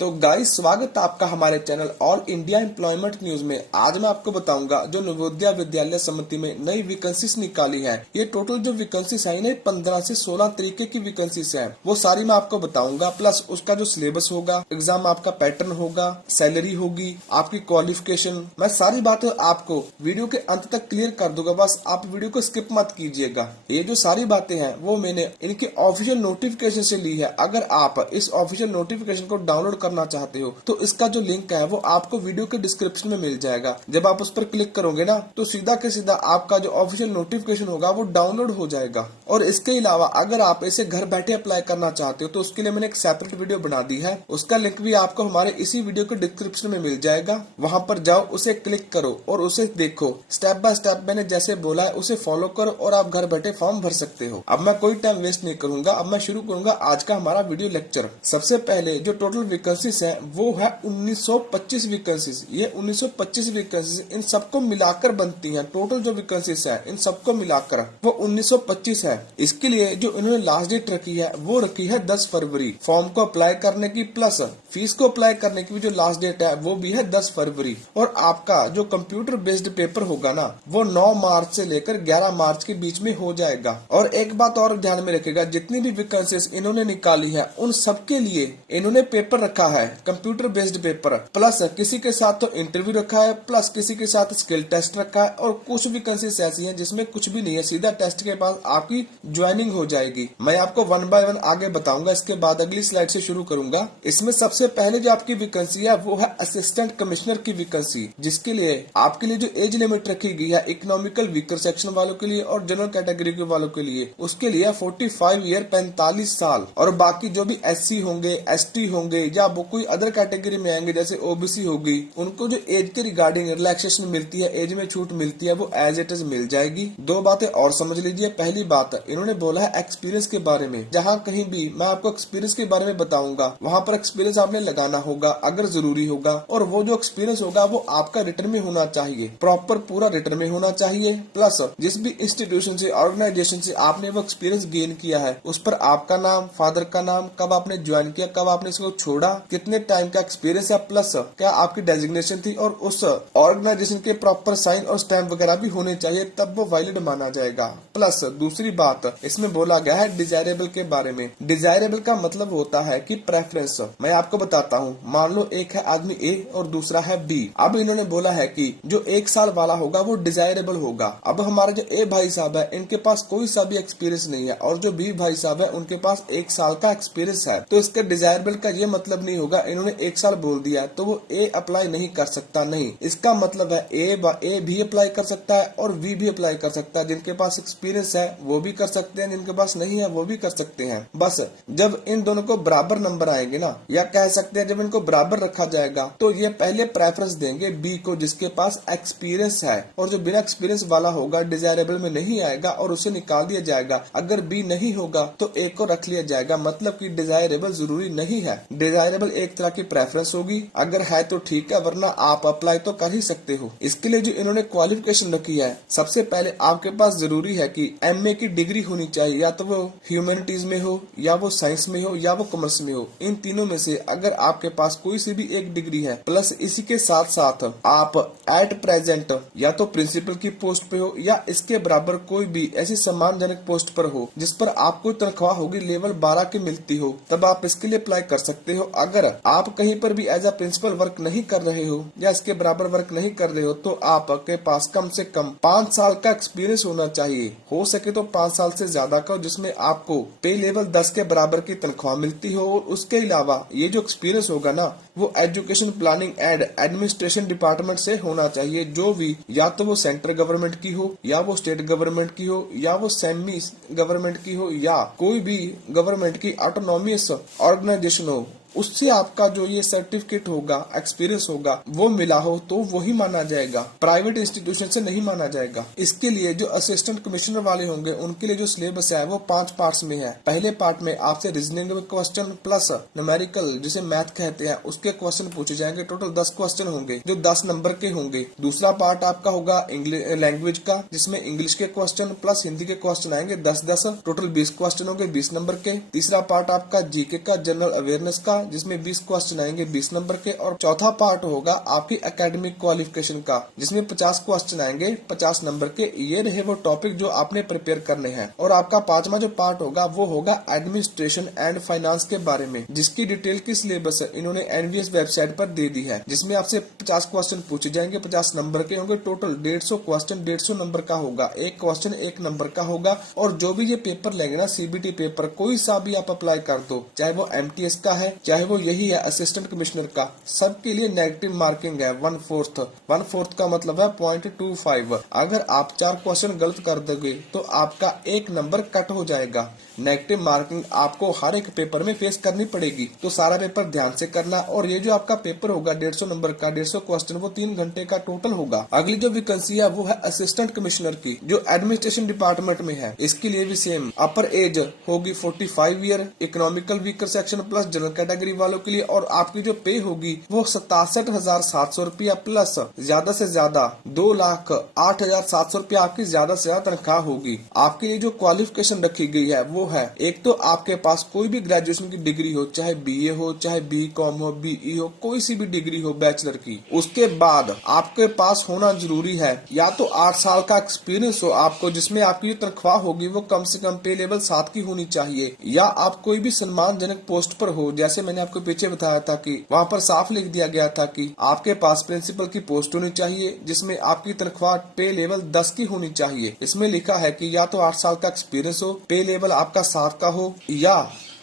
तो गाइस, स्वागत है आपका हमारे channel all India employment news में। आज मैं आपको बताऊंगा जो नवोदय विद्यालय समिति में नई वैकेंसीज निकाली है। ये टोटल जो वैकेंसीज आई ना 15 से 16 तरीके की वैकेंसीज है, वो सारी मैं आपको बताऊंगा। प्लस उसका जो सिलेबस होगा, एग्जाम आपका पैटर्न होगा, सैलरी होगी, आपकी क्वालिफिकेशन, मैं सारी बातें आपको वीडियो के अंत तक क्लियर कर दूंगा। बस आप वीडियो को स्किप मत कीजिएगा। ये जो सारी बातें हैं वो मैंने इनके ऑफिशियल नोटिफिकेशन से ली है। अगर आप इस ऑफिशियल नोटिफिकेशन को डाउनलोड करना चाहते हो तो इसका जो लिंक है वो आपको वीडियो के डिस्क्रिप्शन में मिल जाएगा। जब आप उस पर क्लिक करोगे ना तो सीधा के सीधा आपका जो ऑफिशियल नोटिफिकेशन होगा वो डाउनलोड हो जाएगा। और इसके अलावा अगर आप इसे घर बैठे अप्लाई करना चाहते हो तो उसके लिए मैंने एक सेपरेट वीडियो बना दी है। उसका लिंक भी आपको हमारे इसी वीडियो के डिस्क्रिप्शन में मिल जाएगा। वहां पर जाओ, उसे क्लिक करो और उसे देखो। स्टेप बाय स्टेप मैंने जैसे बोला है उसे फॉलो करो और आप घर बैठे फॉर्म भर सकते हो। अब मैं कोई टाइम वेस्ट नहीं करूंगा, अब मैं शुरू करूंगा आज का हमारा वीडियो लेक्चर। सबसे पहले जो टोटल वैकेंसीज है वो है 1925 वैकेंसीज। ये 1925 वैकेंसीज इन सबको मिलाकर बनती हैं। टोटल जो वैकेंसीज है इन सबको मिलाकर वो 1925 है। इसके लिए जो इन्होंने लास्ट डेट रखी है वो रखी है 10 फरवरी फॉर्म को अप्लाई करने की। प्लस फीस को अप्लाई करने की भी जो लास्ट डेट है वो भी है 10 फरवरी। और आपका जो कंप्यूटर बेस्ड पेपर होगा ना वो 9 मार्च से लेकर 11 मार्च के बीच में हो जाएगा। और एक बात और ध्यान में रखेगा, जितनी भी वैकेंसीज इन्होंने निकाली है उन सबके लिए इन्होंने पेपर रखा है कंप्यूटर बेस्ड पेपर। प्लस किसी के साथ तो इंटरव्यू रखा है, प्लस किसी के साथ स्किल टेस्ट रखा है। और कुछ वैकेंसीज ऐसी हैं जिसमें कुछ भी नहीं है, सीधा टेस्ट के बाद आपकी ज्वाइनिंग हो जाएगी। मैं आपको 1 बाय 1 आगे बताऊंगा, इसके बाद अगली स्लाइड से शुरू करूंगा। इसमें सबसे पहले जो आपकी वैकेंसी है वो है असिस्टेंट कमिश्नर की वैकेंसी, जिसके लिए आपके लिए जो एज लिमिट रखी गई है इकोनॉमिकल वीकर सेक्शन वालों के लिए और जनरल कैटेगरी के वालों के लिए, उसके लिए 45 ईयर 45 साल। और बाकी जो भी SC होंगे, ST होंगे या वो कोई अदर कैटेगरी में आएंगे जैसे OBC होगी, उनको जो एज के रिगार्डिंग रिलैक्सेशन मिलती है, एज में छूट मिलती है, वो एज इट इज मिल जाएगी। दो बातें और समझ लीजिए। पहली बात, इन्होंने बोला है एक्सपीरियंस के बारे में। जहाँ कहीं भी मैं आपको एक्सपीरियंस के बारे में बताऊंगा वहाँ पर एक्सपीरियंस आपने लगाना होगा अगर जरूरी होगा। और वो जो एक्सपीरियंस होगा वो आपका रिटर्न में होना चाहिए, प्रॉपर पूरा रिटर्न में होना चाहिए। प्लस जिस भी इंस्टीट्यूशन से, ऑर्गेनाइजेशन से आपने वो एक्सपीरियंस गेन किया है उस पर आपका नाम, फादर का नाम, कब आपने ज्वाइन किया, कब आपने इसको छोड़ा, कितने टाइम का एक्सपीरियंस है, प्लस क्या आपकी डेजिग्नेशन थी, और उस ऑर्गेनाइजेशन के प्रॉपर साइन और स्टैम्प वगैरह भी होने चाहिए, तब वो वैलिड माना जाएगा। प्लस दूसरी बात इसमें बोला गया है डिजायरेबल के बारे में। डिजायरेबल का मतलब होता है कि प्रेफरेंस। मैं आपको बताता हूँ, मान लो एक है आदमी A और दूसरा है B। अब इन्होंने बोला है कि जो 1 साल वाला होगा वो डिजायरेबल होगा। अब हमारे जो A भाई साहब है इनके पास कोई सा भी एक्सपीरियंस नहीं है और जो B भाई साहब है उनके पास 1 साल का एक्सपीरियंस है, तो इसके डिजायरेबल का ये मतलब नहीं होगा इन्होंने 1 साल बोल दिया तो वो A अप्लाई नहीं कर सकता। नहीं, इसका मतलब है A भी अप्लाई कर सकता है और B भी अप्लाई कर सकता है। जिनके पास एक्सपीरियंस है वो भी कर सकते हैं, जिनके पास नहीं है वो भी कर सकते हैं। बस जब इन दोनों को बराबर नंबर आएंगे ना, या कह सकते हैं जब इनको बराबर रखा जाएगा तो ये पहले प्रेफरेंस देंगे B को जिसके पास एक्सपीरियंस है, और जो बिना एक्सपीरियंस वाला होगा डिजायरेबल में नहीं आएगा और उसे निकाल दिया जाएगा। अगर B नहीं होगा तो A को रख लिया जाएगा, मतलब कि डिजायरेबल जरूरी नहीं है। डिजायरेबल एक तरह की प्रेफरेंस होगी, अगर है तो ठीक है, वरना आप अप्लाई तो कर ही सकते हो। इसके लिए जो इन्होंने क्वालिफिकेशन रखी है, सबसे पहले आपके पास जरूरी है कि MA की डिग्री होनी चाहिए, या तो वो ह्यूमैनिटीज में हो, या वो साइंस में हो, या वो कॉमर्स में हो। इन तीनों में से अगर आपके पास कोई सी भी एक डिग्री है, प्लस इसी के साथ साथ आप एट प्रेजेंट या तो प्रिंसिपल की पोस्ट पे हो या इसके बराबर कोई भी ऐसी सम्मानजनक पोस्ट पर हो जिस पर आपको तनख्वाह होगी लेवल 12 की मिलती हो, तब आप इसके लिए अप्लाई कर सकते हो। अगर आप कहीं पर भी एज अ प्रिंसिपल वर्क नहीं कर रहे हो या इसके बराबर वर्क नहीं कर रहे हो तो आपके पास कम से कम 5 साल का एक्सपीरियंस होना चाहिए, हो सके तो 5 साल से ज्यादा का, जिसमें आपको पे लेवल 10 के बराबर की तनख्वाह मिलती हो। और उसके अलावा ये जो एक्सपीरियंस होगा ना वो education planning and administration department से होना चाहिए, जो भी या तो वो सेंट्रल गवर्नमेंट की हो, या वो स्टेट गवर्नमेंट की हो, या वो सेमी गवर्नमेंट की हो, या कोई भी गवर्नमेंट की ऑटोनॉमियस ऑर्गेनाइजेशन हो, उससे आपका जो ये सर्टिफिकेट होगा, एक्सपीरियंस होगा, वो मिला हो तो वही माना जाएगा, प्राइवेट इंस्टीट्यूशन से नहीं माना जाएगा। इसके लिए जो असिस्टेंट कमिश्नर वाले होंगे उनके लिए जो सिलेबस है वो 5 पार्ट्स में है। पहले पार्ट में आपसे रीजनिंग क्वेश्चन प्लस न्यूमेरिकल जिसे मैथ कहते हैं उसके क्वेश्चन पूछे जाएंगे। टोटल 10 क्वेश्चन होंगे जो 10 नंबर के होंगे। दूसरा पार्ट आपका होगा लैंग्वेज का, जिसमें इंग्लिश के क्वेश्चन प्लस हिंदी के क्वेश्चन आएंगे 10-10, टोटल 20 क्वेश्चन होंगे 20 नंबर के। तीसरा पार्ट आपका जीके का, जनरल अवेयरनेस का, जिसमें 20 क्वेश्चन आएंगे 20 नंबर के, और चौथा पार्ट होगा आपकी एकेडमिक क्वालिफिकेशन का, जिसमें 50 क्वेश्चन आएंगे 50 नंबर के। ये रहे वो टॉपिक जो आपने प्रिपेयर करने हैं। और आपका पांचवा जो पार्ट होगा वो होगा एडमिनिस्ट्रेशन एंड फाइनेंस के बारे में, जिसकी डिटेल की सिलेबस इन्होंने एनवीएस वेबसाइट पर दे दी है, जिसमें आपसे 50 क्वेश्चन पूछे जाएंगे, 50 नंबर के होंगे। टोटल 150 क्वेश्चन 150 नंबर का होगा, एक क्वेश्चन 1 नंबर का होगा। और जो भी ये पेपर लेंगे ना, सीबीटी पेपर, कोई सा भी आप अप्लाई कर दो, चाहे वो एमटीएस का है, चाहे वो यही है असिस्टेंट कमिश्नर का, सबके लिए नेगेटिव मार्किंग है 1/4 का मतलब है 0.25। अगर आप 4 क्वेश्चन गलत कर दोगे तो आपका 1 नंबर कट हो जाएगा। नेगेटिव मार्किंग आपको हर एक पेपर में फेस करनी पड़ेगी, तो सारा पेपर ध्यान से करना। और ये जो आपका पेपर होगा 150 नंबर का, 150 क्वेश्चन, वो 3 घंटे का टोटल होगा। अगली जो वैकेंसी है वो है असिस्टेंट कमिश्नर की, जो एडमिनिस्ट्रेशन डिपार्टमेंट में है। इसके लिए भी सेम अपर एज होगी 45 year, economical weaker section plus general category वालों के लिए। और आपकी जो पे होगी वो 67,700 रुपया प्लस ज्यादा से ज्यादा 2,08,700 रुपया आपकी ज्यादा से ज्यादा तनख्वाह होगी। आपके लिए जो क्वालिफिकेशन रखी गई है वो है, एक तो आपके पास कोई भी ग्रेजुएशन की डिग्री हो, चाहे बीए हो, चाहे बीकॉम हो, बीई हो, कोई सी भी डिग्री हो बैचलर की। उसके बाद आपके पास होना जरूरी है या तो 8 साल का एक्सपीरियंस हो आपको, जिसमें आपकी तनख्वाह होगी वो कम से कम पे लेवल 7 की होनी चाहिए, या आप कोई भी सम्मानजनक पोस्ट पर हो। जैसे मैंने आपको पीछे बताया था कि वहाँ पर साफ लिख दिया गया था कि आपके पास प्रिंसिपल की पोस्ट होनी चाहिए, जिसमें आपकी तनख्वाह पे लेवल 10 की होनी चाहिए। इसमें लिखा है कि या तो 8 साल का एक्सपीरियंस हो, पे लेवल आपका 7 का हो, या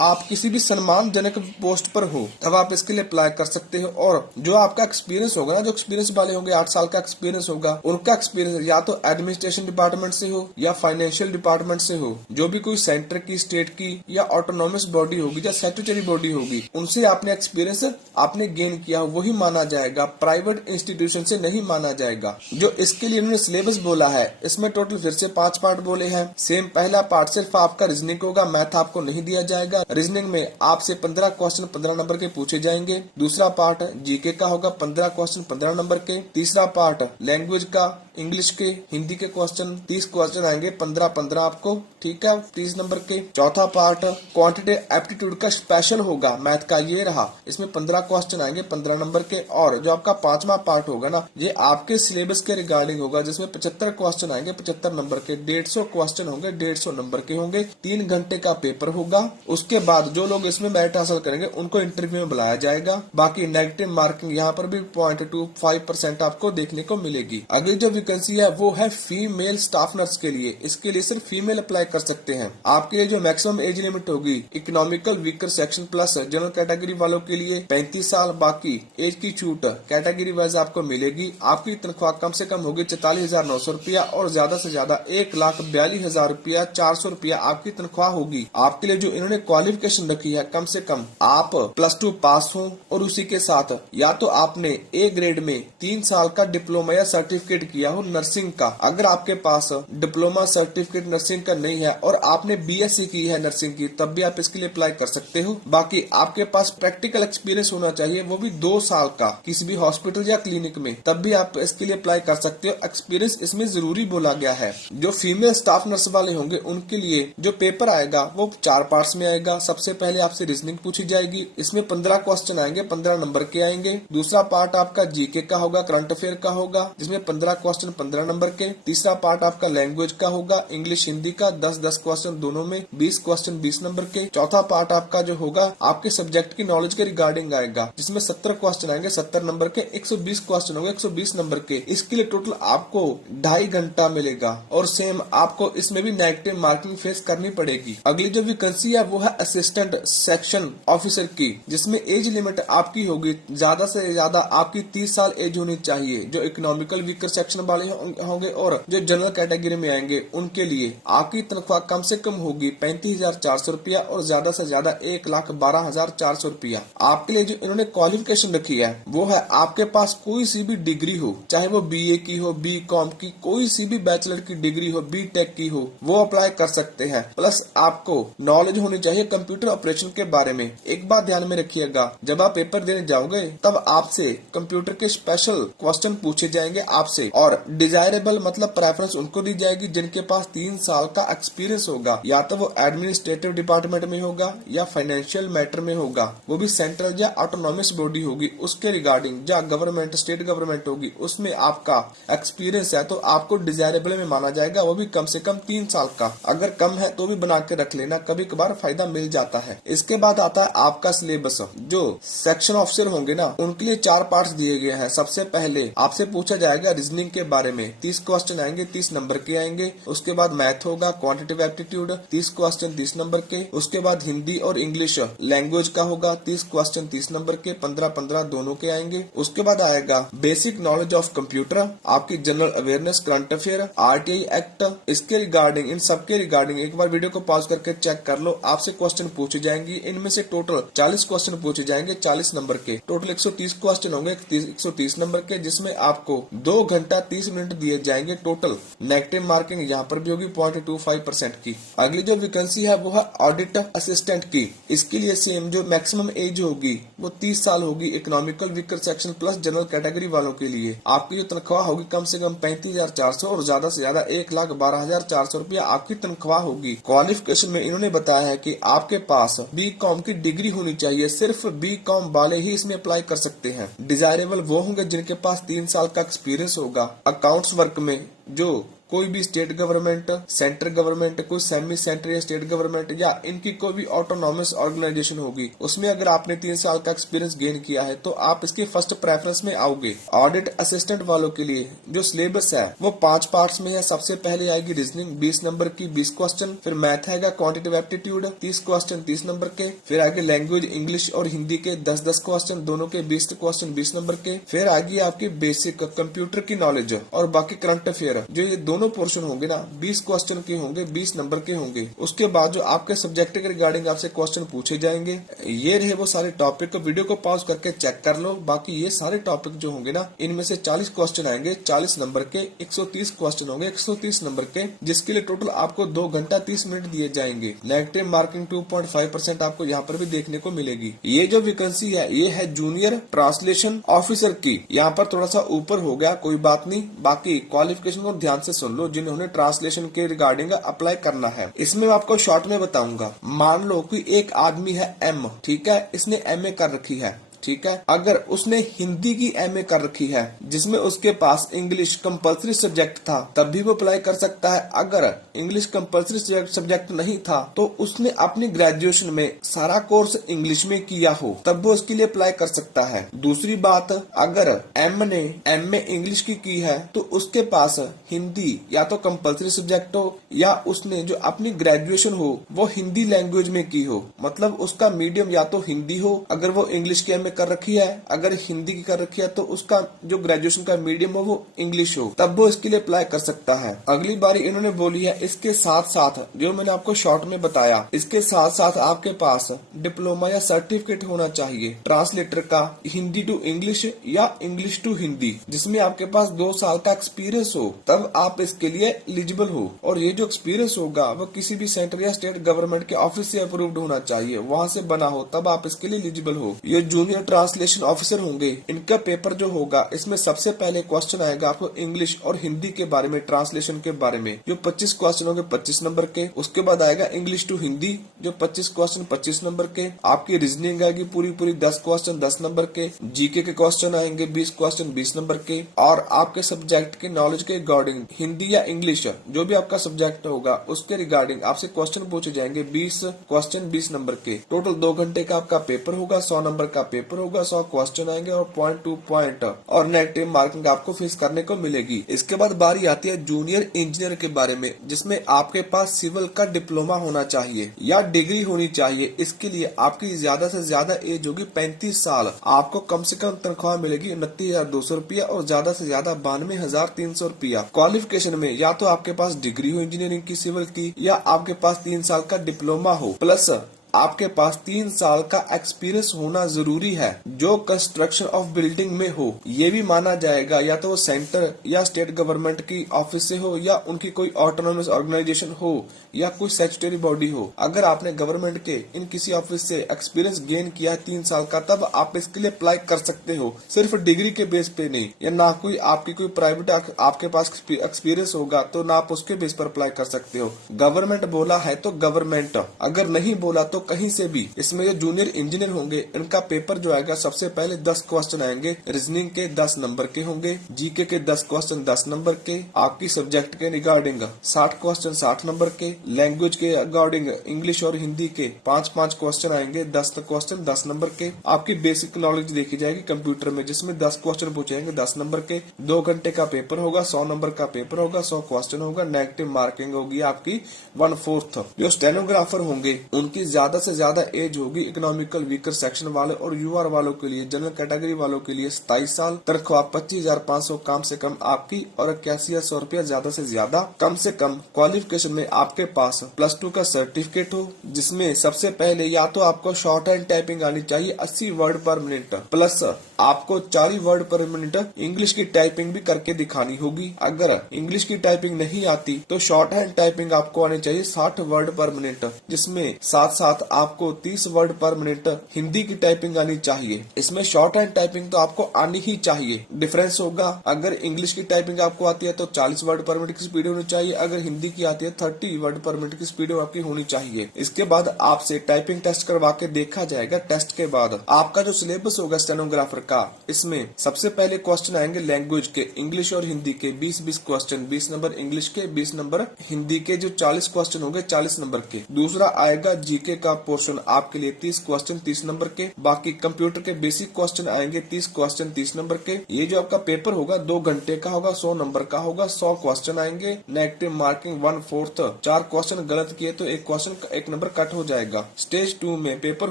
आप किसी भी सम्मानजनक पोस्ट पर हो, तब आप इसके लिए अप्लाई कर सकते हो। और जो आपका एक्सपीरियंस होगा ना, जो एक्सपीरियंस वाले होंगे, 8 साल का एक्सपीरियंस होगा, उनका एक्सपीरियंस या तो एडमिनिस्ट्रेशन डिपार्टमेंट से हो या फाइनेंशियल डिपार्टमेंट से हो। जो भी कोई सेंटर की, स्टेट की या ऑटोनॉमस बॉडी होगी या स्टैट्यूटरी बॉडी होगी, उनसे आपने एक्सपीरियंस आपने गेन किया हो वही माना जाएगा, प्राइवेट इंस्टीट्यूशन से नहीं माना जाएगा। जो इसके लिए उन्होंने सिलेबस बोला है, इसमें टोटल फिर से 5 पार्ट बोले हैं। सेम पहला पार्ट सिर्फ आपका रीजनिंग होगा, मैथ आपको नहीं दिया जाएगा। रीजनिंग में आपसे 15 क्वेश्चन 15 नंबर के पूछे जाएंगे। दूसरा पार्ट जीके का होगा, 15 क्वेश्चन 15 नंबर के। तीसरा पार्ट लैंग्वेज का, इंग्लिश के, हिंदी के क्वेश्चन 30 क्वेश्चन आएंगे 15-15 आपको, ठीक है, 30 नंबर के। चौथा पार्ट क्वांटिटेटिव एप्टीट्यूड का स्पेशल होगा, मैथ का ये रहा, इसमें 15 क्वेश्चन आएंगे 15 नंबर के। और जो आपका पांचवा पार्ट होगा ना, ये आपके सिलेबस के रिगार्डिंग होगा, जिसमें 75 क्वेश्चन आएंगे 75 नंबर के, 150 क्वेश्चन होंगे 150 नंबर के होंगे। 3 घंटे का पेपर होगा। उसके बाद जो लोग इसमें मेरिट हासिल करेंगे उनको इंटरव्यू में बुलाया जाएगा। बाकी नेगेटिव मार्किंग यहाँ पर भी 0.25% आपको देखने को मिलेगी। अगली जो वैकेंसी है वो है फीमेल स्टाफ नर्स के लिए। इसके लिए सिर्फ फीमेल अप्लाई कर सकते हैं। आपके लिए जो मैक्सिमम एज लिमिट होगी, economical weaker section plus general category वालों के लिए 35 साल, बाकी एज की छूट कैटेगरी वाइज आपको मिलेगी। आपकी तनख्वाह कम से कम होगी 44,900 रुपया और ज्यादा से ज्यादा 1,42,000 रुपया 400 रुपया आपकी तनख्वाह होगी। आपके लिए जो इन्होंने क्वालिफिकेशन रखी है, कम से कम आप +2 पास हो और उसी के साथ या तो आपने ए ग्रेड में 3 साल का डिप्लोमा या सर्टिफिकेट किया हो नर्सिंग का। अगर आपके पास डिप्लोमा सर्टिफिकेट नर्सिंग का नहीं है और आपने बीएससी की है नर्सिंग की, तब भी आप इसके लिए अप्लाई कर सकते हो। बाकी आपके पास प्रैक्टिकल एक्सपीरियंस होना चाहिए, वो भी 2 साल का, किसी भी हॉस्पिटल या क्लिनिक में, तब भी आप इसके लिए अप्लाई कर सकते हो। एक्सपीरियंस इसमें जरूरी बोला गया है। जो फीमेल स्टाफ नर्स वाले होंगे उनके लिए जो पेपर आएगा वो 4 पार्ट्स में आएगा। सबसे पहले आपसे रीजनिंग पूछी जाएगी, इसमें 15 क्वेश्चन आएंगे 15 नंबर के आएंगे। दूसरा पार्ट आपका जीके का होगा, करंट अफेयर का होगा, जिसमें 15 क्वेश्चन 15 नंबर के। तीसरा पार्ट आपका लैंग्वेज का होगा, इंग्लिश हिंदी का 10-10 क्वेश्चन दोनों में, 20 क्वेश्चन 20 नंबर के। चौथा पार्ट आपका जो होगा आपके सब्जेक्ट की नॉलेज के रिगार्डिंग आएगा, जिसमें 70 क्वेश्चन आएंगे 70 नंबर के, 120 क्वेश्चन होंगे 120 नंबर के। इसके लिए टोटल आपको 2.5 घंटा मिलेगा और सेम आपको इसमें भी नेगेटिव मार्किंग फेस करनी पड़ेगी। अगली जो वैकेंसी है वो है असिस्टेंट सेक्शन ऑफिसर की, जिसमें एज लिमिट आपकी होगी ज्यादा से ज्यादा आपकी 30 साल एज होनी चाहिए। जो इकोनॉमिकल वीकर सेक्शन वाले होंगे और जो जनरल कैटेगरी में आएंगे उनके लिए आपकी तनख्वाह कम से कम होगी 35,400 रुपया और ज्यादा से ज्यादा 1,12,400 रुपया। आपके लिए जो इन्होंने क्वालिफिकेशन रखी है वो है आपके पास कोई सी भी डिग्री हो, चाहे वो बीए की हो, बीकॉम की, कोई सी भी बैचलर की डिग्री हो, बीटेक की हो, वो अप्लाई कर सकते हैं। प्लस आपको नॉलेज होनी चाहिए कंप्यूटर ऑपरेशन के बारे में। एक बात ध्यान में रखिएगा, जब आप पेपर देने जाओगे तब आपसे कंप्यूटर के स्पेशल क्वेश्चन पूछे जाएंगे आपसे, और और डिजायरेबल मतलब प्रेफरेंस उनको दी जाएगी जिनके पास 3 साल का एक्सपीरियंस होगा, या तो वो एडमिनिस्ट्रेटिव डिपार्टमेंट में होगा या फाइनेंशियल मैटर में होगा, वो भी सेंट्रल या ऑटोनॉमस बॉडी होगी उसके रिगार्डिंग, या गवर्नमेंट स्टेट गवर्नमेंट होगी उसमें आपका एक्सपीरियंस है तो आपको डिजायरेबल में माना जाएगा, वो भी कम से कम 3 साल का। अगर कम है तो भी बना के रख लेना, कभी कभार फायदा मिल जाता है। इसके बाद आता है आपका सिलेबस। जो सेक्शन ऑफिसर होंगे ना उनके लिए 4 पार्ट्स दिए गए हैं। सबसे पहले आपसे पूछा जाएगा रीजनिंग के बारे में, 30 क्वेश्चन आएंगे, 30 नंबर के आएंगे। उसके बाद मैथ होगा, क्वांटिटेटिव एप्टीट्यूड 30 क्वेश्चन 30 नंबर के। उसके बाद हिंदी और इंग्लिश लैंग्वेज का होगा, 30 क्वेश्चन 30 नंबर के, 15-15 दोनों के आएंगे। उसके बाद आएगा बेसिक नॉलेज ऑफ कंप्यूटर, आपकी general awareness, current affair, RTI act, इसके रिगार्डिंग, इन सबके रिगार्डिंग एक बार वीडियो को पॉज करके चेक कर लो, आपसे क्वेश्चन पूछे जाएंगे। इनमें से टोटल 40 क्वेश्चन पूछे जाएंगे 40 नंबर के। टोटल 130 क्वेश्चन होंगे 130 नंबर के, जिसमें आपको 2 घंटा 30 मिनट दिए जाएंगे टोटल। नेगेटिव मार्किंग यहाँ पर भी होगी 0.25% की। अगली जो वैकेंसी है वो है ऑडिट असिस्टेंट की। इसके लिए सेम जो मैक्सिमम एज होगी वो 30 साल होगी economical weaker section plus general category वालों के लिए। आपकी जो तनख्वाह होगी कम से कम 35,400 और ज्यादा से ज्यादा 1,12,400 रुपया आपकी तनख्वाह होगी। क्वालिफिकेशन में इन्होंने बताया है कि आपके पास बीकॉम की डिग्री होनी चाहिए, सिर्फ बीकॉम वाले ही इसमें अप्लाई कर सकते हैं। डिजायरेबल वो होंगे जिनके पास 3 साल का एक्सपीरियंस होगा अकाउंट्स वर्क में, जो कोई भी स्टेट गवर्नमेंट, सेंट्रल गवर्नमेंट, कोई सेमी सेंट्रल या स्टेट गवर्नमेंट या इनकी कोई भी ऑटोनॉमस ऑर्गेनाइजेशन होगी, उसमें अगर आपने 3 साल का एक्सपीरियंस गेन किया है तो आप इसके फर्स्ट प्रेफरेंस में आओगे। ऑडिट असिस्टेंट वालों के लिए जो सिलेबस है वो 5 पार्ट्स में है। सबसे पहले आएगी रीजनिंग 20 नंबर की 20 क्वेश्चन, फिर मैथ आएगा, क्वांटिटेटिव एप्टीट्यूड 30 क्वेश्चन 30 नंबर के, फिर आगे लैंग्वेज इंग्लिश और हिंदी के 10-10 क्वेश्चन दोनों के 20 क्वेश्चन 20 नंबर के, फिर आगे आपकी बेसिक कंप्यूटर की नॉलेज और बाकी करंट अफेयर, जो ये दोनों पोर्शन होंगे ना 20 क्वेश्चन के होंगे, 20 नंबर के होंगे। उसके बाद जो आपके सब्जेक्ट के रिगार्डिंग आपसे क्वेश्चन पूछे जाएंगे। ये रहे वो सारे टॉपिक, वीडियो को पॉज करके चेक कर लो। बाकी ये सारे टॉपिक जो होंगे ना इनमें से 40 क्वेश्चन आएंगे 40 नंबर के, 130 क्वेश्चन होंगे 130 नंबर के, जिसके लिए टोटल आपको 2 घंटा 30 मिनट दिए जाएंगे। नेगेटिव मार्किंग 2.5% आपको यहाँ पर भी देखने को मिलेगी। ये जो वैकेंसी है ये है जूनियर ट्रांसलेशन ऑफिसर की। यहाँ पर थोड़ा सा ऊपर हो गया, कोई बात नहीं। बाकी क्वालिफिकेशन को ध्यान से सुन लो जिन्होंने ट्रांसलेशन के रिगार्डिंग अप्लाई करना है। इसमें मैं आपको शॉर्ट में बताऊंगा। मान लो कि एक आदमी है एम, ठीक है, इसने एमए कर रखी है, ठीक है। अगर उसने हिंदी की एमए कर रखी है जिसमें उसके पास इंग्लिश कंपल्सरी सब्जेक्ट था तब भी वो अप्लाई कर सकता है। अगर इंग्लिश कंपल्सरी सब्जेक्ट नहीं था तो उसने अपनी ग्रेजुएशन में सारा कोर्स इंग्लिश में किया हो तब वो उसके लिए अप्लाई कर सकता है। दूसरी बात, अगर एम ने एमए इंग्लिश की है तो उसके पास हिंदी या तो कंपल्सरी सब्जेक्ट हो या उसने जो अपनी ग्रेजुएशन हो वो हिंदी लैंग्वेज में की हो, मतलब उसका मीडियम या तो हिंदी हो अगर वो इंग्लिश की एमए कर रखी है, अगर हिंदी की कर रखी है तो उसका जो ग्रेजुएशन का मीडियम हो वो इंग्लिश हो, तब वो इसके लिए अप्लाई कर सकता है। अगली बारी इन्होंने बोली है इसके साथ साथ जो मैंने आपको शॉर्ट में बताया, इसके साथ साथ आपके पास डिप्लोमा या सर्टिफिकेट होना चाहिए ट्रांसलेटर का, हिंदी टू इंग्लिश या इंग्लिश टू हिंदी, जिसमें आपके पास 2 साल का एक्सपीरियंस हो, तब आप इसके लिए एलिजिबल हो। और ये जो एक्सपीरियंस होगा वो किसी भी सेंट्रल या स्टेट गवर्नमेंट के ऑफिस से अप्रूव्ड होना चाहिए, वहाँ से बना हो, तब आप इसके लिए एलिजिबल हो। ये जूनियर ट्रांसलेशन ऑफिसर होंगे, इनका पेपर जो होगा इसमें सबसे पहले क्वेश्चन आएगा आपको इंग्लिश और हिंदी के बारे में, ट्रांसलेशन के बारे में, जो 25 क्वेश्चन होंगे 25 नंबर के। उसके बाद आएगा इंग्लिश टू हिंदी जो 25 क्वेश्चन 25 नंबर के। आपकी रीजनिंग आएगी पूरी 10 क्वेश्चन 10 नंबर के। जीके के क्वेश्चन आएंगे 20 क्वेश्चन 20 नंबर के। और आपके सब्जेक्ट के नॉलेज के रिगार्डिंग हिंदी या इंग्लिश जो भी आपका सब्जेक्ट होगा उसके रिगार्डिंग आपसे क्वेश्चन पूछे जाएंगे 20 क्वेश्चन 20 नंबर के। टोटल 2 घंटे का आपका पेपर होगा, 100 नंबर का पेपर होगा, 100 क्वेश्चन आएंगे और पॉइंट टू पॉइंट और नेगेटिव मार्किंग आपको फेस करने को मिलेगी। इसके बाद बारी आती है जूनियर इंजीनियर के बारे में, जिसमें आपके पास सिविल का डिप्लोमा होना चाहिए या डिग्री होनी चाहिए। इसके लिए आपकी ज्यादा से ज्यादा एज होगी 35 साल। आपको कम से कम तनख्वाह मिलेगी 29,200 रुपया और ज्यादा से ज्यादा 92,300 रुपया। क्वालिफिकेशन में या तो आपके पास डिग्री हो इंजीनियरिंग की सिविल की, या आपके पास 3 साल का डिप्लोमा हो प्लस आपके पास 3 साल का एक्सपीरियंस होना जरूरी है जो कंस्ट्रक्शन ऑफ बिल्डिंग में हो। ये भी माना जाएगा या तो वो सेंटर या स्टेट गवर्नमेंट की ऑफिस से हो या उनकी कोई ऑटोनोमस ऑर्गेनाइजेशन हो या कोई स्टैट्यूटरी बॉडी हो। अगर आपने गवर्नमेंट के इन किसी ऑफिस से एक्सपीरियंस गेन किया 3 साल का, तब आप इसके लिए अप्लाई कर सकते हो, सिर्फ डिग्री के बेस पे नहीं। या ना कोई आपकी कोई प्राइवेट आपके पास एक्सपीरियंस होगा तो ना आप उसके बेस पर अप्लाई कर सकते हो। गवर्नमेंट बोला है तो गवर्नमेंट, अगर नहीं बोला तो कहीं से भी। इसमें जो जूनियर इंजीनियर होंगे इनका पेपर जो आएगा, सबसे पहले 10 क्वेश्चन आएंगे, रीजनिंग के 10 नंबर के होंगे, जीके के 10 क्वेश्चन 10 नंबर के, आपकी सब्जेक्ट के रिगार्डिंग 60 क्वेश्चन 60 नंबर के, लैंग्वेज के अकॉर्डिंग इंग्लिश और हिंदी के 5-5 क्वेश्चन आएंगे, 10 क्वेश्चन 10 नंबर के। आपकी बेसिक नॉलेज देखी जाएगी कंप्यूटर में, जिसमें 10 क्वेश्चन पूछेंगे 10 नंबर के। 2 घंटे का पेपर होगा, 100 नंबर का पेपर होगा, 100 क्वेश्चन होगा। नेगेटिव मार्किंग होगी आपकी 1/4। जो स्टेनोग्राफर होंगे उनकी ज्यादा से ज्यादा एज होगी इकोनॉमिकल वीकर सेक्शन वाले और यूआर वालों के लिए, जनरल कैटेगरी वालों के लिए 27 साल, तनख्वाह 25,500 कम से कम आपकी और 8100 रुपया ज्यादा से ज्यादा। कम से कम क्वालिफिकेशन में आपके पास +2 का सर्टिफिकेट हो, जिसमें सबसे पहले या तो आपको शॉर्ट हैंड टाइपिंग आनी चाहिए 80 वर्ड पर मिनट, प्लस आपको 40 वर्ड पर मिनट इंग्लिश की टाइपिंग भी करके दिखानी होगी। अगर इंग्लिश की टाइपिंग नहीं आती तो शॉर्ट हैंड टाइपिंग आपको आनी चाहिए 60 वर्ड पर मिनट, जिसमें साथ साथ आपको 30 वर्ड पर मिनट हिंदी की टाइपिंग आनी चाहिए। इसमें शॉर्ट हैंड टाइपिंग तो आपको आनी ही चाहिए। डिफरेंस होगा, अगर इंग्लिश की टाइपिंग आपको आती है तो 40 वर्ड पर मिनट की स्पीड होनी चाहिए, अगर हिंदी की आती है 30 वर्ड पर मिनट की स्पीड आपकी होनी चाहिए। इसके बाद आपसे टाइपिंग टेस्ट करवा के देखा जाएगा। टेस्ट के बाद आपका जो सिलेबस होगा स्टेनोग्राफर का, इसमें सबसे पहले क्वेश्चन आएंगे लैंग्वेज के, इंग्लिश और हिंदी के 20-20 क्वेश्चन, 20 नंबर इंग्लिश के, 20 नंबर हिंदी के, जो 40 क्वेश्चन होंगे 40 नंबर के। दूसरा आएगा जीके का पोर्शन आपके लिए 30 क्वेश्चन 30 नंबर के। बाकी कंप्यूटर के बेसिक क्वेश्चन आएंगे 30 क्वेश्चन 30 नंबर के। ये जो आपका पेपर होगा 2 घंटे का होगा, 100 नंबर का होगा, 100 क्वेश्चन आएंगे, नेगेटिव मार्किंग 1/4। 4 क्वेश्चन गलत किए तो 1 क्वेश्चन 1 नंबर कट हो जाएगा। स्टेज 2 में पेपर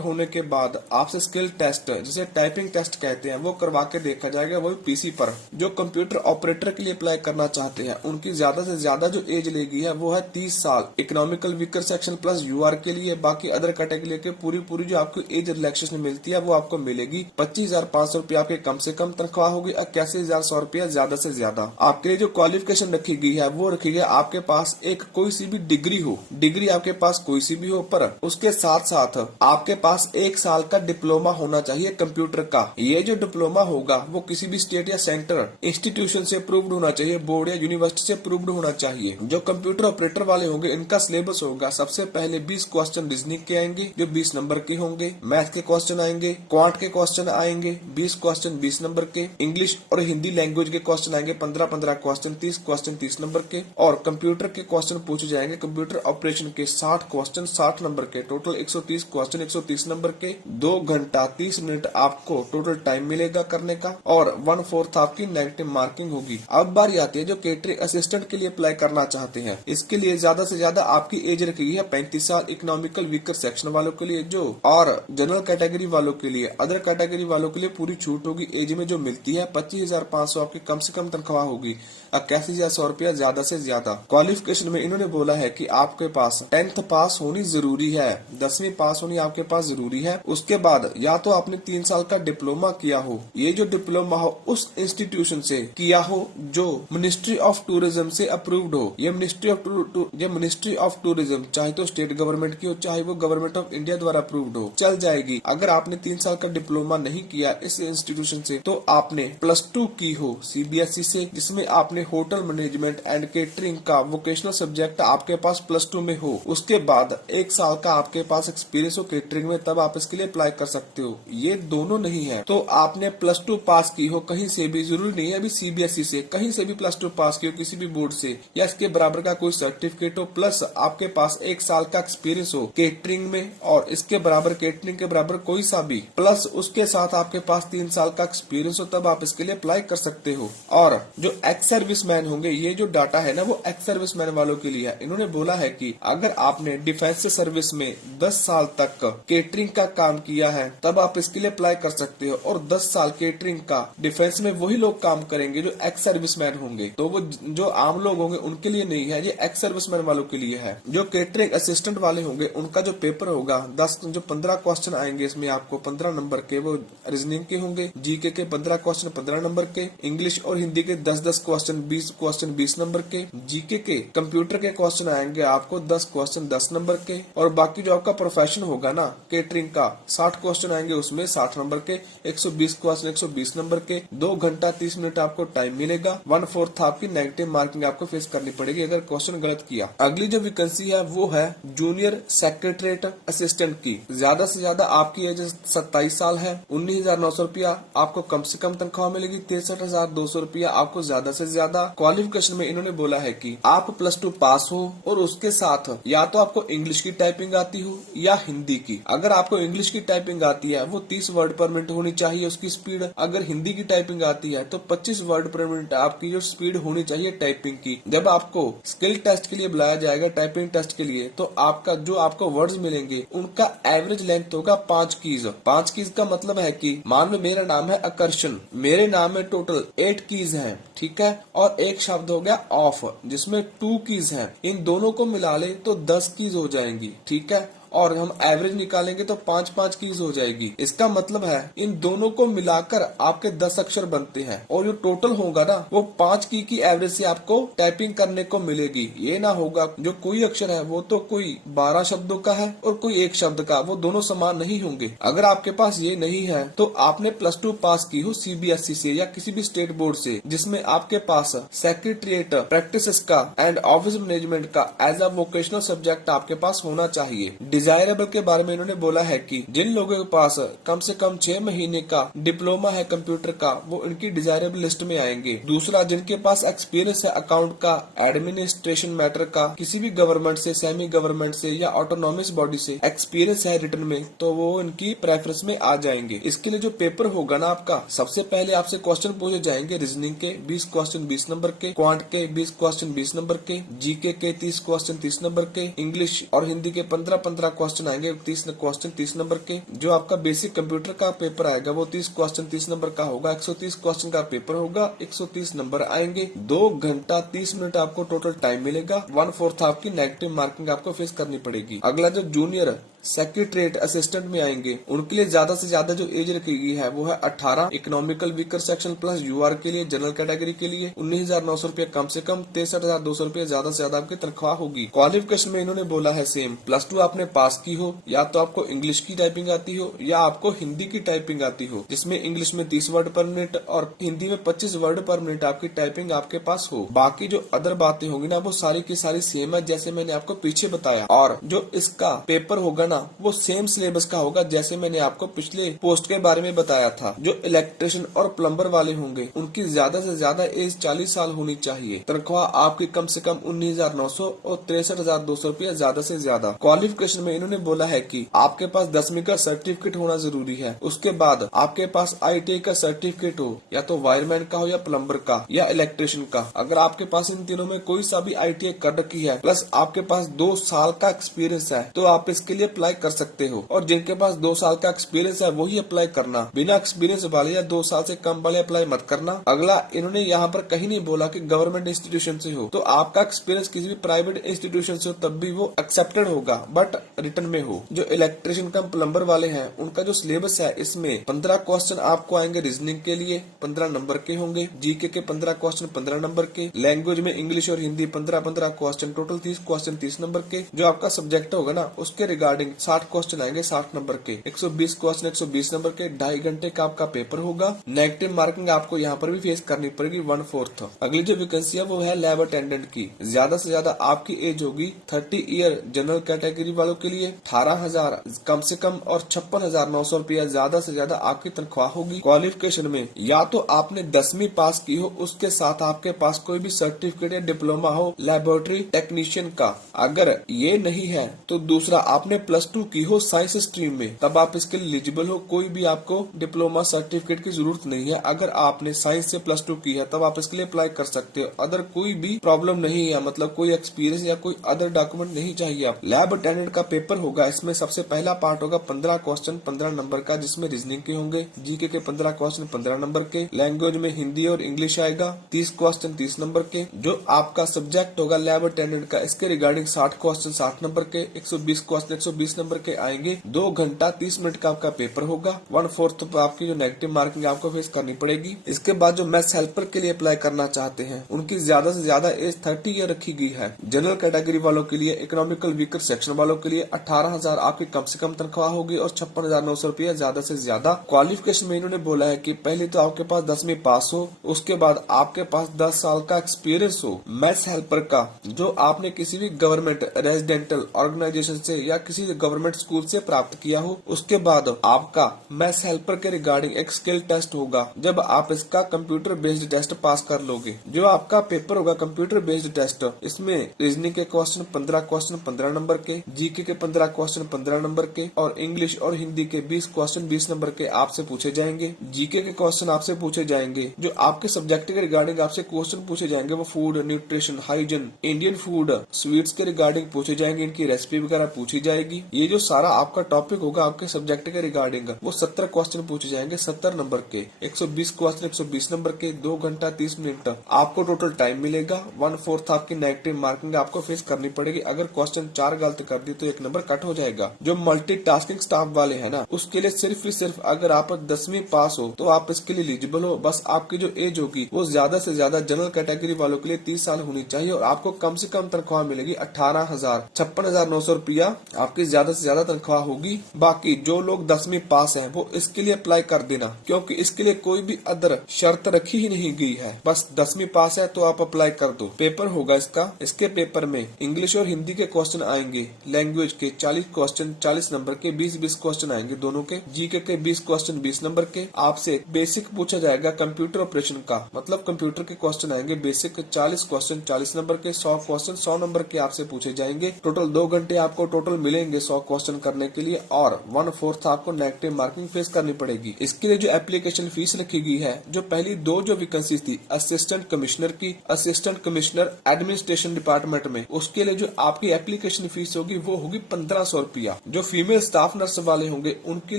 होने के बाद आपसे स्किल टेस्ट, जिसे टाइपिंग टेस्ट कहते हैं, वो करवा के देखा जाएगा, वो पीसी पर। जो कंप्यूटर ऑपरेटर के लिए अप्लाई करना चाहते हैं उनकी ज्यादा से ज्यादा जो एज लेगी है वो है 30 साल economical weaker section plus UR के लिए। बाकी अदर कैटेगरी के पूरी जो आपको एज रिलैक्सेशन मिलती है वो आपको मिलेगी। 25,500 रुपया आपके कम से कम तनख्वाह होगी, 81,100 रुपया ज्यादा से ज्यादा। आपके लिए जो क्वालिफिकेशन रखी गई है वो रखी गई आपके पास एक कोई सी भी डिग्री हो, डिग्री आपके पास कोई सी भी हो, पर उसके साथ साथ आपके पास 1 साल का डिप्लोमा होना चाहिए कंप्यूटर का। ये जो डिप्लोमा होगा वो किसी भी स्टेट या सेंटर इंस्टीट्यूशन से अप्रूव्ड होना चाहिए, बोर्ड या यूनिवर्सिटी से अप्रूव्ड होना चाहिए। जो कंप्यूटर ऑपरेटर वाले होंगे इनका सिलेबस होगा, सबसे पहले 20 क्वेश्चन रीजनिंग के आएंगे जो 20 नंबर के होंगे, मैथ के क्वेश्चन आएंगे, क्वांट के क्वेश्चन आएंगे 20 क्वेश्चन 20 नंबर के, इंग्लिश और हिंदी लैंग्वेज के क्वेश्चन आएंगे 15-15 क्वेश्चन 30 क्वेश्चन 30 नंबर के, और कंप्यूटर के क्वेश्चन पूछे जाएंगे कंप्यूटर ऑपरेशन के 60 क्वेश्चन 60 नंबर के। टोटल 130 क्वेश्चन 130 नंबर के। 2 घंटा 30 मिनट आपको टोटल टाइम मिलेगा करने का, और 1/4 आपकी नेगेटिव मार्किंग होगी। अब बारी आती है जो केटरिंग असिस्टेंट के लिए अप्लाई करना चाहते हैं। इसके लिए ज्यादा से ज्यादा आपकी एज रखी है 35 साल इकोनॉमिकल वीकर सेक्शन वालों के लिए जो, और जनरल कैटेगरी वालों के लिए, अदर कैटेगरी वालों के लिए पूरी छूट होगी। एज में जो मिलती है 25,500 आपकी कम से कम तनख्वाह होगी, 81,100 रुपया ज्यादा से ज्यादा। क्वालिफिकेशन में इन्होंने बोला है कि आपके पास 10th पास होनी जरूरी है, 10वीं पास होनी आपके पास जरूरी है। उसके बाद या तो आपने 3 साल का डिप्लोमा किया हो, ये जो डिप्लोमा हो उस इंस्टीट्यूशन से किया हो जो मिनिस्ट्री ऑफ टूरिज्म से अप्रूव्ड हो। ये मिनिस्ट्री ऑफ टूरिज्म चाहे तो स्टेट गवर्नमेंट की हो चाहे वो गवर्नमेंट ऑफ इंडिया द्वारा अप्रूव्ड हो, चल जाएगी। अगर आपने 3 साल का डिप्लोमा नहीं किया इस इंस्टीट्यूशन से तो आपने +2 की हो सीबीएसई से, जिसमें आपने होटल मैनेजमेंट एंड केटरिंग का वोकेशनल सब्जेक्ट आपके पास +2 में हो। उसके बाद 1 साल का आपके पास एक्सपीरियंस हो केटरिंग में, तब आप इसके लिए अप्लाई कर सकते हो। ये दोनों नहीं है तो आपने +2 पास की हो कहीं से भी, जरूरी नहीं है अभी सीबीएसई से, कहीं से भी +2 पास की हो किसी भी बोर्ड से, या इसके बराबर का कोई सर्टिफिकेट हो, प्लस आपके पास 1 साल का एक्सपीरियंस हो केटरिंग में, और इसके बराबर केटरिंग के बराबर कोई सा भी, प्लस उसके साथ आपके पास 3 साल का एक्सपीरियंस हो, तब आप इसके लिए अप्लाई कर सकते हो। और जो एक्स सर्विसमैन होंगे, ये जो डाटा है ना वो एक्स सर्विसमैन वालों के लिए है। इन्होंने बोला है कि अगर आपने डिफेंस सर्विस में 10 साल तक केटरिंग का काम किया है तब आप इसके लिए अप्लाई कर सकते हो, और 10 साल केटरिंग का डिफेंस में वही लोग काम करेंगे जो एक्स सर्विसमैन होंगे। तो वो जो आम लोग होंगे उनके लिए नहीं है, ये एक्स सर्विसमैन वालों के लिए है। जो केटरिंग असिस्टेंट वाले होंगे उनका जो पेपर पेपर होगा 10 जो 15 क्वेश्चन आएंगे इसमें आपको 15 नंबर के वो रीजनिंग के होंगे, जीके के 15 क्वेश्चन 15 नंबर के, इंग्लिश और हिंदी के 10-10 क्वेश्चन 20 नंबर के, जीके के कंप्यूटर के क्वेश्चन आएंगे आपको 10 क्वेश्चन 10 नंबर के, और बाकी जो आपका प्रोफेशन होगा ना केटरिंग का 60 क्वेश्चन आएंगे उसमें 60 नंबर के, 120 क्वेश्चन 120 नंबर के, 2 घंटा 30 मिनट आपको टाइम मिलेगा। 1/4 आपकी नेगेटिव मार्किंग आपको फेस करनी पड़ेगी अगर क्वेश्चन गलत किया। अगली जो वैकेंसी है वो है जूनियर सेक्रेटरीट असिस्टेंट की। ज्यादा से ज्यादा आपकी एज 27 साल है। 19,900 रुपया आपको कम से कम तनख्वाह मिलेगी। 63,200 रुपया आपको ज्यादा से ज्यादा। क्वालिफिकेशन में इन्होंने बोला है कि आप +2 पास हो और उसके साथ या तो आपको इंग्लिश की टाइपिंग आती हो या हिंदी की। अगर आपको इंग्लिश की टाइपिंग आती है वो 30 वर्ड पर मिनट होनी चाहिए उसकी स्पीड। अगर हिंदी की टाइपिंग आती है तो 25 वर्ड पर मिनट आपकी जो स्पीड होनी चाहिए टाइपिंग की। जब आपको स्किल टेस्ट के लिए बुलाया जाएगा टाइपिंग टेस्ट के लिए तो आपका जो आपको वर्ड्स मिलेंगे उनका एवरेज लेंथ होगा 5 कीज। 5 कीज का मतलब है कि मान लो मेरा नाम है आकर्षण, मेरे नाम में टोटल 8 कीज हैं, ठीक है, और एक शब्द हो गया ऑफ जिसमें 2 कीज हैं। इन दोनों को मिला ले तो 10 कीज हो जाएंगी, ठीक है, और हम एवरेज निकालेंगे तो 5-5 कीज हो जाएगी। इसका मतलब है इन दोनों को मिलाकर आपके 10 अक्षर बनते हैं और जो टोटल होगा ना वो 5 की एवरेज से आपको टाइपिंग करने को मिलेगी। ये ना होगा जो कोई अक्षर है वो तो कोई 12 शब्दों का है और कोई एक शब्द का, वो दोनों समान नहीं होंगे। अगर आपके पास ये नहीं है तो आपने +2 पास की हो CBSE से या किसी भी स्टेट बोर्ड से जिसमें आपके पास सेक्रेटरीट प्रैक्टिस का एंड ऑफिस मैनेजमेंट का एज अ वोकेशनल सब्जेक्ट आपके पास होना चाहिए। डिजायरेबल के बारे में इन्होंने बोला है कि जिन लोगों के पास कम से कम 6 महीने का डिप्लोमा है कंप्यूटर का वो इनकी डिजायरेबल लिस्ट में आएंगे। दूसरा, जिनके पास एक्सपीरियंस है अकाउंट का, एडमिनिस्ट्रेशन मैटर का, किसी भी गवर्नमेंट से, सेमी गवर्नमेंट से या ऑटोनॉमस बॉडी से एक्सपीरियंस है रिटर्न में तो वो इनकी प्रेफरेंस में आ जाएंगे। इसके लिए जो पेपर होगा ना आपका, सबसे पहले आपसे क्वेश्चन पूछे जाएंगे रीजनिंग के 20 क्वेश्चन 20 नंबर के, क्वांट के 20 क्वेश्चन 20 नंबर के, जीके के 30 क्वेश्चन 30 नंबर के, इंग्लिश और हिंदी के 15-15 क्वेश्चन आएंगे 30 क्वेश्चन 30 नंबर के। जो आपका बेसिक कंप्यूटर का पेपर आएगा वो 30 क्वेश्चन 30 नंबर का होगा। 130 क्वेश्चन का पेपर होगा, 130 नंबर आएंगे। 2 घंटा 30 मिनट आपको टोटल टाइम मिलेगा। 1/4 आपकी नेगेटिव मार्किंग आपको फेस करनी पड़ेगी। अगला जो जूनियर सेक्रेटरीट असिस्टेंट में आएंगे उनके लिए ज्यादा से ज्यादा जो एज रखी गई है वो है 18। Economical weaker section plus UR के लिए, जनरल कैटेगरी के लिए 19,900 रुपया कम से कम, 63,200 रुपया ज्यादा से ज्यादा आपकी तनख्वाह होगी। क्वालिफिकेशन में इन्होंने बोला है सेम, +2 आपने पास की हो, या तो आपको इंग्लिश की टाइपिंग आती हो या आपको हिंदी की टाइपिंग आती हो जिसमें इंग्लिश में 30 वर्ड पर मिनट और हिंदी में 25 वर्ड पर मिनट आपकी टाइपिंग आपके पास हो। बाकी जो अदर बातें होंगी ना वो सारी की सारी सेम है जैसे मैंने आपको पीछे बताया। और जो इसका पेपर होगा ना वो सेम सिलेबस का होगा जैसे मैंने आपको पिछले पोस्ट के बारे में बताया था। जो इलेक्ट्रिशियन और प्लम्बर वाले होंगे उनकी ज्यादा से ज्यादा एज 40 साल होनी चाहिए। तनख्वाह आपकी कम से कम 19,900 और 63,200 रुपया ज्यादा से ज्यादा। क्वालिफिकेशन में इन्होंने बोला है कि आपके पास 10वीं का सर्टिफिकेट होना जरूरी है। उसके बाद आपके पास ITI का सर्टिफिकेट हो, या तो वायरमैन का हो या प्लम्बर का या इलेक्ट्रिशियन का। अगर आपके पास इन तीनों में कोई सा भी ITI कर रखी है प्लस आपके पास 2 साल का एक्सपीरियंस है तो आप इसके लिए अप्लाई कर सकते हो। और जिनके पास 2 साल का एक्सपीरियंस है वही अप्लाई करना, बिना एक्सपीरियंस वाले या 2 साल से कम वाले अप्लाई मत करना। अगला, इन्होंने यहाँ पर कहीं नहीं बोला कि गवर्नमेंट इंस्टीट्यूशन से हो, तो आपका एक्सपीरियंस किसी भी प्राइवेट इंस्टीट्यूशन से हो तब भी वो एक्सेप्टेड होगा बट रिटर्न में हो। जो इलेक्ट्रिशियन कम प्लम्बर वाले हैं उनका जो सिलेबस है इसमें 15 क्वेश्चन आपको आएंगे रीजनिंग के लिए, 15 नंबर के होंगे, जीके के 15 क्वेश्चन 15 नंबर के, लैंग्वेज में इंग्लिश और Hindi 15-15 question, total 30 question 30 number के। जो आपका सब्जेक्ट होगा ना उसके रिगार्डिंग 60 क्वेश्चन आएंगे 60 नंबर के, 120 क्वेश्चन 120 नंबर के। 2.5 घंटे का आपका पेपर होगा। नेगेटिव मार्किंग आपको यहाँ पर भी फेस करनी पड़ेगी 1/4। अगली जो वैकेंसी है वो है लैब अटेंडेंट की। ज्यादा से ज्यादा आपकी एज होगी 30 ईयर जनरल कैटेगरी वालों के लिए, 18,000 कम से कम और 56,900 रुपया ज्यादा से ज्यादा आपकी तनख्वाह होगी। क्वालिफिकेशन में या तो आपने 10वीं पास की हो, उसके साथ आपके पास कोई भी सर्टिफिकेट या डिप्लोमा हो लेबोरेटरी टेक्नीशियन का। अगर ये नहीं है तो दूसरा, आपने +2 की हो साइंस स्ट्रीम में, तब आप इसके लिए एलिजिबल हो। कोई भी आपको डिप्लोमा सर्टिफिकेट की जरूरत नहीं है। अगर आपने साइंस से +2 की है तब आप इसके लिए अप्लाई कर सकते हो। अदर कोई भी प्रॉब्लम नहीं है, मतलब कोई एक्सपीरियंस या कोई अदर डॉक्यूमेंट नहीं चाहिए। आप लैब अटेंडेंट का पेपर होगा, इसमें सबसे पहला पार्ट होगा 15 क्वेश्चन 15 नंबर का जिसमें रीजनिंग के होंगे, जीके के 15 क्वेश्चन 15 नंबर के, लैंग्वेज में हिंदी और इंग्लिश आएगा 30 क्वेश्चन 30 नंबर के। जो आपका सब्जेक्ट होगा लैब अटेंडेंट का, इसके रिगार्डिंग 60 क्वेश्चन 60 नंबर के, 120 क्वेश्चन 120 20 नंबर के आएंगे। 2 घंटा 30 मिनट का आपका पेपर होगा। 1/4 आपकी जो नेगेटिव मार्किंग आपको फेस करनी पड़ेगी। इसके बाद जो मैथ्स हेल्पर के लिए अप्लाई करना चाहते हैं उनकी ज्यादा से ज्यादा एज 30 ईयर रखी गई है। जनरल कैटेगरी वालों के लिए, इकोनॉमिकल वीकर सेक्शन वालों के लिए 18,000 आपकी कम से कम तनख्वाह होगी और 56,900 रुपया ज्यादा से ज्यादा। क्वालिफिकेशन में इन्होंने बोला है कि पहले तो आपके पास 10वीं पास हो, उसके बाद आपके पास 10 साल का एक्सपीरियंस हो मैथ्स हेल्पर का, जो आपने किसी भी गवर्नमेंट रेजिडेंटल ऑर्गेनाइजेशन से या किसी गवर्नमेंट स्कूल से प्राप्त किया हो। उसके बाद आपका मैथ्स हेल्पर के रिगार्डिंग एक स्किल टेस्ट होगा। जब आप इसका कंप्यूटर बेस्ड टेस्ट पास कर लोगे, जो आपका पेपर होगा कंप्यूटर बेस्ड टेस्ट, इसमें रीजनिंग के क्वेश्चन 15 क्वेश्चन 15 नंबर के, जीके के 15 क्वेश्चन 15 नंबर के और इंग्लिश और हिंदी के 20 क्वेश्चन 20 नंबर के आपसे पूछे जाएंगे। जीके के क्वेश्चन आपसे पूछे जाएंगे। जो आपके सब्जेक्ट के रिगार्डिंग आपसे क्वेश्चन पूछे जाएंगे वो food, nutrition, hygiene, Indian food, sweets के रिगार्डिंग पूछे जाएंगे। इनकी रेसिपी वगैरह पूछी जाएगी। ये जो सारा आपका टॉपिक होगा आपके सब्जेक्ट के रिगार्डिंग, वो 17 क्वेश्चन पूछे जाएंगे 70 नंबर के, 120 क्वेश्चन 120 नंबर के, 2 घंटा 30 मिनट आपको टोटल टाइम मिलेगा। 1/4 आपकी नेगेटिव मार्किंग आपको फेस करनी पड़ेगी। अगर क्वेश्चन 4 गलत कर दी तो 1 नंबर कट हो जाएगा। जो मल्टीटास्किंग स्टाफ वाले है ना, उसके लिए सिर्फ अगर आप 10वीं पास हो तो आप इसके लिए एलिजिबल हो। बस आपकी जो एज होगी वो ज्यादा से ज्यादा जनरल कैटेगरी वालों के लिए 30 साल होनी चाहिए और आपको कम से कम तनख्वाह मिलेगी 18,000, 56,900 रुपया आपकी ज्यादा से ज्यादा तनख्वाह होगी। बाकी जो लोग 10वीं पास हैं वो इसके लिए अप्लाई कर देना, क्योंकि इसके लिए कोई भी अदर शर्त रखी ही नहीं गई है। बस 10वीं पास है तो आप अप्लाई कर दो। पेपर होगा इसके पेपर में इंग्लिश और हिंदी के क्वेश्चन आएंगे। लैंग्वेज के 40 क्वेश्चन 40 नंबर के, 20-20 क्वेश्चन आएंगे दोनों के। जीके के 20 क्वेश्चन 20 नंबर के। आपसे बेसिक पूछा जाएगा कंप्यूटर ऑपरेशन का, मतलब कंप्यूटर के क्वेश्चन आएंगे बेसिक 40 क्वेश्चन 40 नंबर के, 100 क्वेश्चन 100 नंबर के आपसे पूछे जाएंगे। टोटल 2 घंटे आपको टोटल मिलेंगे 100 क्वेश्चन करने के लिए और 1/4 आपको नेगेटिव मार्किंग फेस करनी पड़ेगी। इसके लिए जो एप्लीकेशन फीस रखी गई है, जो पहली 2 जो वैकेंसी थी असिस्टेंट कमिश्नर की, असिस्टेंट कमिश्नर एडमिनिस्ट्रेशन डिपार्टमेंट में, उसके लिए जो आपकी एप्लीकेशन फीस होगी वो होगी 1500 रुपया। जो फीमेल स्टाफ नर्स वाले होंगे उनके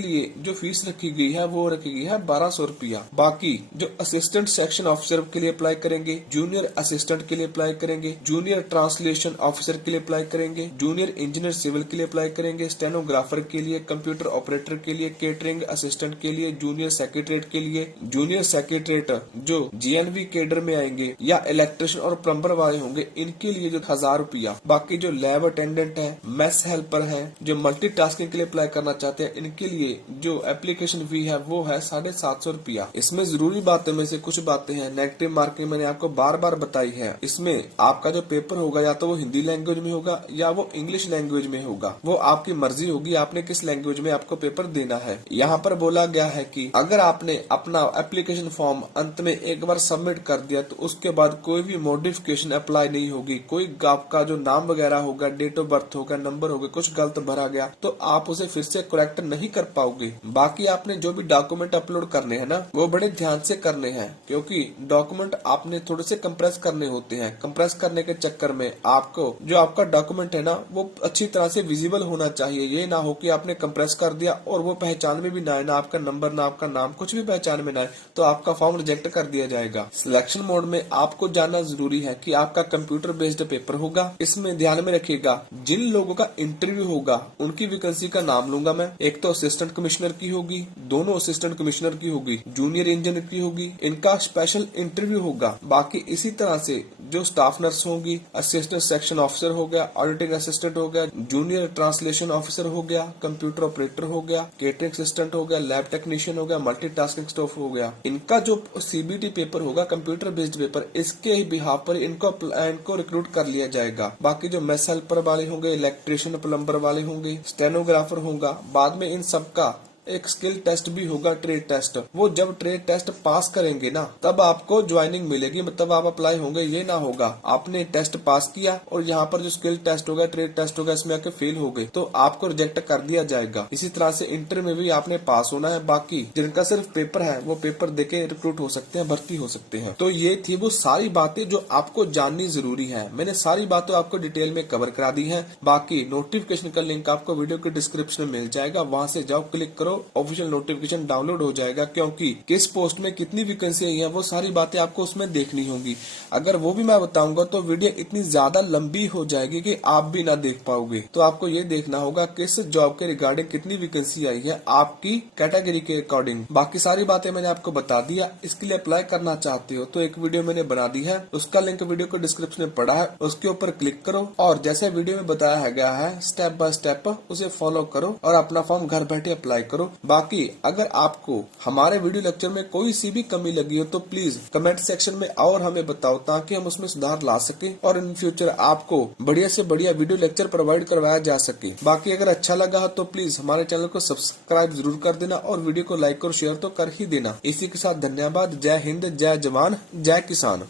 लिए जो फीस रखी गई है वो रखी गई है 1200 रुपया। बाकी जो असिस्टेंट सेक्शन ऑफिसर के लिए अप्लाई करेंगे, जूनियर असिस्टेंट के लिए अप्लाई करेंगे, जूनियर ट्रांसलेशन ऑफिसर के लिए अप्लाई करेंगे, जूनियर इंजीनियर सिविल के लिए अप्लाई करेंगे, स्टेनोग्राफर के लिए, कंप्यूटर ऑपरेटर के लिए, केटरिंग असिस्टेंट के लिए, जूनियर सेक्रेटरीट के लिए, जूनियर सेक्रेटरीट जो जीएनवी केडर में आएंगे या इलेक्ट्रिशियन और प्लम्बर वाले होंगे इनके लिए जो 1000 रुपया। बाकी जो लैब अटेंडेंट है, मैथ्स हेल्पर है, जो मल्टीटास्किंग के लिए अप्लाई करना चाहते हैं, इनके लिए जो एप्लीकेशन फी है वो है 750 रुपया। इसमें जरूरी बातें में से कुछ बातें हैं। नेगेटिव मार्किंग मैंने आपको बार बार बताई है। इसमें आपका जो पेपर होगा या तो वो हिंदी लैंग्वेज में होगा या वो इंग्लिश लैंग्वेज में होगा, वो आपकी मर्जी होगी आपने किस लैंग्वेज में आपको पेपर देना है। यहाँ पर बोला गया है कि अगर आपने अपना एप्लीकेशन फॉर्म अंत में एक बार सबमिट कर दिया तो उसके बाद कोई भी मॉडिफिकेशन अप्लाई नहीं होगी। कोई आपका जो नाम वगैरह होगा, डेट ऑफ बर्थ होगा, नंबर होगा, कुछ गलत भरा गया तो आप उसे फिर से करेक्ट नहीं कर पाओगे। बाकी आपने जो भी डॉक्यूमेंट अपलोड करने हैं ना, वो बड़े ध्यान से करने हैं, क्योंकि डॉक्यूमेंट आपने थोड़े से कंप्रेस करने होते हैं। कंप्रेस करने के चक्कर में आपको जो आपका डॉक्यूमेंट है ना वो अच्छी तरह से विजिबल होना चाहिए। ये ना हो कि आपने कंप्रेस कर दिया और वो पहचान में भी ना आए, ना आपका नंबर ना आपका नाम, कुछ भी पहचान में ना आए, तो आपका फॉर्म रिजेक्ट कर दिया जाएगा। सिलेक्शन मोड में आपको जानना जरूरी है कि आपका कंप्यूटर बेस्ड पेपर होगा। इसमें ध्यान में रखिएगा जिन लोगों का इंटरव्यू होगा उनकी वैकेंसी का नाम लूंगा मैं। एक तो असिस्टेंट कमिश्नर की होगी, दोनों असिस्टेंट कमिश्नर की होगी, जूनियर इंजीनियर की होगी, इनका स्पेशल इंटरव्यू होगा। बाकी इसी तरह से जो स्टाफ नर्स होंगी, असिस्टेंट सेक्शन ऑफिसर हो गया, ऑडिटिंग असिस्टेंट हो गया, जूनियर ट्रांसलेशन ऑफिसर हो गया, कंप्यूटर ऑपरेटर हो गया, केटरिंग असिस्टेंट हो गया, लैब टेक्नीशियन हो गया, मल्टीटास्किंग स्टाफ हो गया, इनका जो सीबीटी पेपर होगा कंप्यूटर बेस्ड पेपर, इसके बिहाफ पर इनको रिक्रूट कर लिया जाएगा। बाकी जो मैथ्स हेल्पर वाले होंगे, इलेक्ट्रिशियन प्लम्बर वाले होंगे, स्टेनोग्राफर होगा, बाद में इन सबका एक स्किल टेस्ट भी होगा, ट्रेड टेस्ट। वो जब ट्रेड टेस्ट पास करेंगे ना तब आपको ज्वाइनिंग मिलेगी, मतलब आप अप्लाई होंगे। ये ना होगा आपने टेस्ट पास किया और यहाँ पर जो स्किल टेस्ट होगा, ट्रेड टेस्ट होगा, इसमें आके फेल हो गए तो आपको रिजेक्ट कर दिया जाएगा। इसी तरह से इंटर में भी आपने पास होना है। बाकी जिनका सिर्फ पेपर है वो पेपर देके रिक्रूट हो सकते हैं, भर्ती हो सकते हैं। तो ये थी वो सारी बातें जो आपको जाननी जरूरी है। मैंने सारी बातें आपको डिटेल में कवर करा दी है। बाकी नोटिफिकेशन का लिंक आपको वीडियो के डिस्क्रिप्शन में मिल जाएगा, वहां से जाओ, क्लिक करो ऑफिशियल नोटिफिकेशन डाउनलोड हो जाएगा, क्योंकि किस पोस्ट में कितनी वैकेंसी आई है वो सारी बातें आपको उसमें देखनी होंगी। अगर वो भी मैं बताऊंगा तो वीडियो इतनी ज्यादा लंबी हो जाएगी कि आप भी ना देख पाओगे। तो आपको ये देखना होगा किस जॉब के रिगार्डिंग कितनी वैकेंसी आई है आपकी कैटेगरी के अकॉर्डिंग। बाकी सारी बातें मैंने आपको बता दिया। इसके लिए अप्लाई करना चाहते हो तो एक वीडियो मैंने बना दी है, उसका लिंक वीडियो को डिस्क्रिप्शन में पड़ा है, उसके ऊपर क्लिक करो और जैसे वीडियो में बताया गया है स्टेप बाय स्टेप उसे फॉलो करो और अपना फॉर्म घर बैठे अप्लाई करो। बाकी अगर आपको हमारे वीडियो लेक्चर में कोई सी भी कमी लगी हो तो प्लीज कमेंट सेक्शन में और हमें बताओ, ताकि हम उसमें सुधार ला सके और इन फ्यूचर आपको बढ़िया से बढ़िया वीडियो लेक्चर प्रोवाइड करवाया जा सके। बाकी अगर अच्छा लगा तो प्लीज हमारे चैनल को सब्सक्राइब जरूर कर देना और वीडियो को लाइक और शेयर तो कर ही देना। इसी के साथ धन्यवाद। जय हिंद, जय जवान, जय किसान।